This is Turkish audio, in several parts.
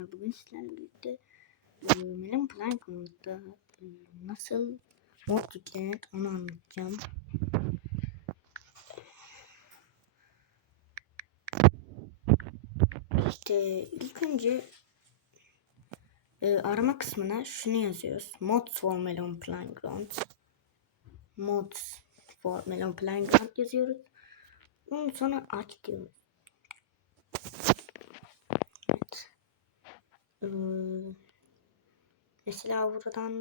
Bugün sizlerle birlikte Melon Plankton'da e, nasıl mod yüklenir onu anlatacağım. İşte ilk önce e, arama kısmına şunu yazıyoruz. Mods for Melon Playground. Mods for Melon Playground yazıyoruz. Ondan sonra aç diyoruz. Ee, mesela buradan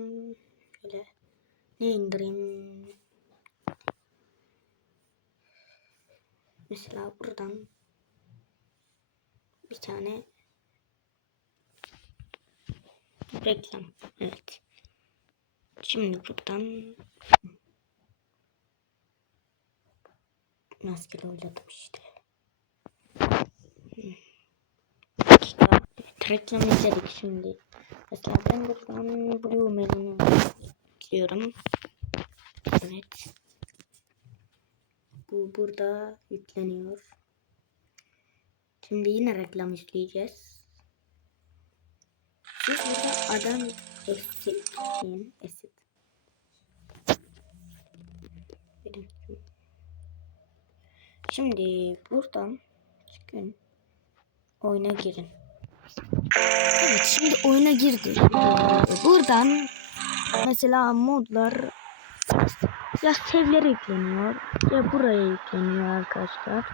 şöyle ne indireyim? Mesela buradan bir tane reklam. Evet. Şimdi buradan maskeli oynadım işte. dakika. Evet, reklam izledik şimdi. Mesela ben buradan Blue Melon'u diyorum. Evet. Bu burada yükleniyor. Şimdi yine reklam izleyeceğiz. Siz burada adam deyin. Esit. Şimdi buradan çıkın. Oyuna girin. Evet şimdi oyuna girdi. Buradan mesela modlar ya sevlere yükleniyor ya buraya yükleniyor arkadaşlar.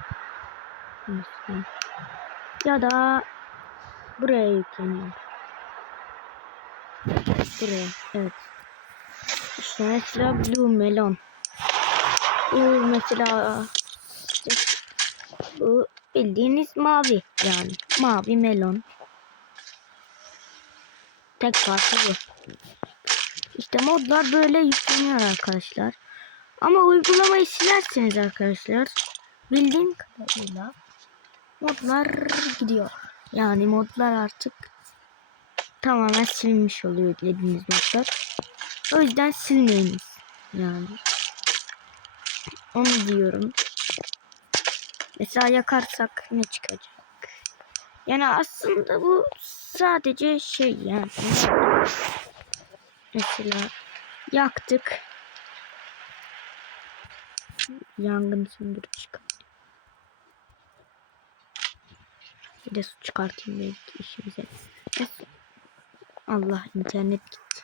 Ya da buraya yükleniyor. Buraya evet. İşte mesela Blue Melon. Bu mesela işte, bu bildiğiniz mavi yani mavi melon. Tek farkı bu. İşte modlar böyle yükleniyor arkadaşlar. Ama uygulamayı silerseniz arkadaşlar bildiğim kadarıyla modlar gidiyor. Yani modlar artık tamamen silinmiş oluyor yüklediğiniz modlar. O yüzden silmeyiniz. Yani. Onu diyorum. Mesela yakarsak ne çıkacak? Yani aslında bu sadece şey yani. Mesela yaktık. Yangın söndürücü. Bir de su çıkartayım belki işimize. Allah internet gitti.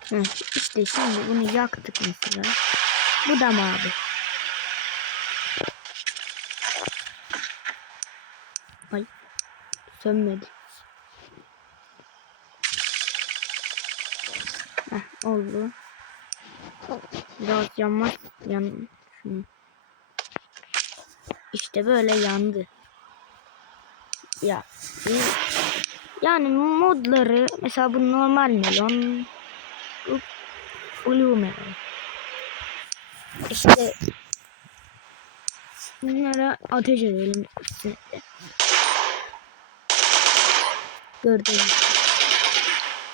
Heh, işte şimdi bunu yaktık mesela. Bu da mavi. Ay. Sönmedi. Heh, oldu. Biraz yanmaz. Yan. Şunu. İşte böyle yandı. Ya. Yani modları mesela bu normal melon. Bu blue melon. İşte bunlara ateş edelim. Gördüğünüz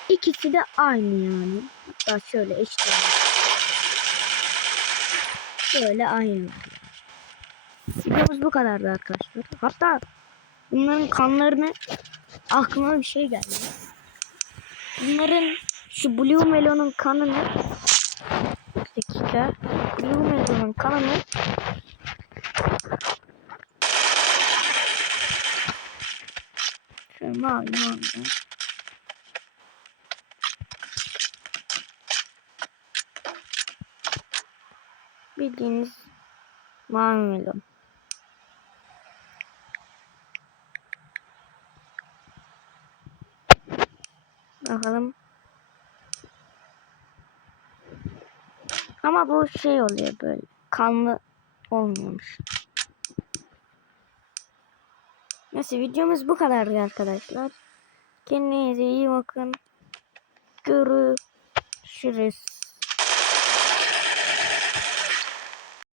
İkisi de aynı yani. Hatta şöyle işte. Şöyle aynı. Videomuz bu kadardı arkadaşlar. Hatta bunların kanlarını aklıma bir şey geldi. Bunların şu Blue Melon'un kanını bir dakika. Blue Melon'un kanını şöyle mavi mavi. Bildiğiniz mavi. Bakalım. Ama bu şey oluyor böyle. Kanlı olmuyormuş. Neyse videomuz bu kadardı arkadaşlar. Kendinize iyi bakın. Görüşürüz.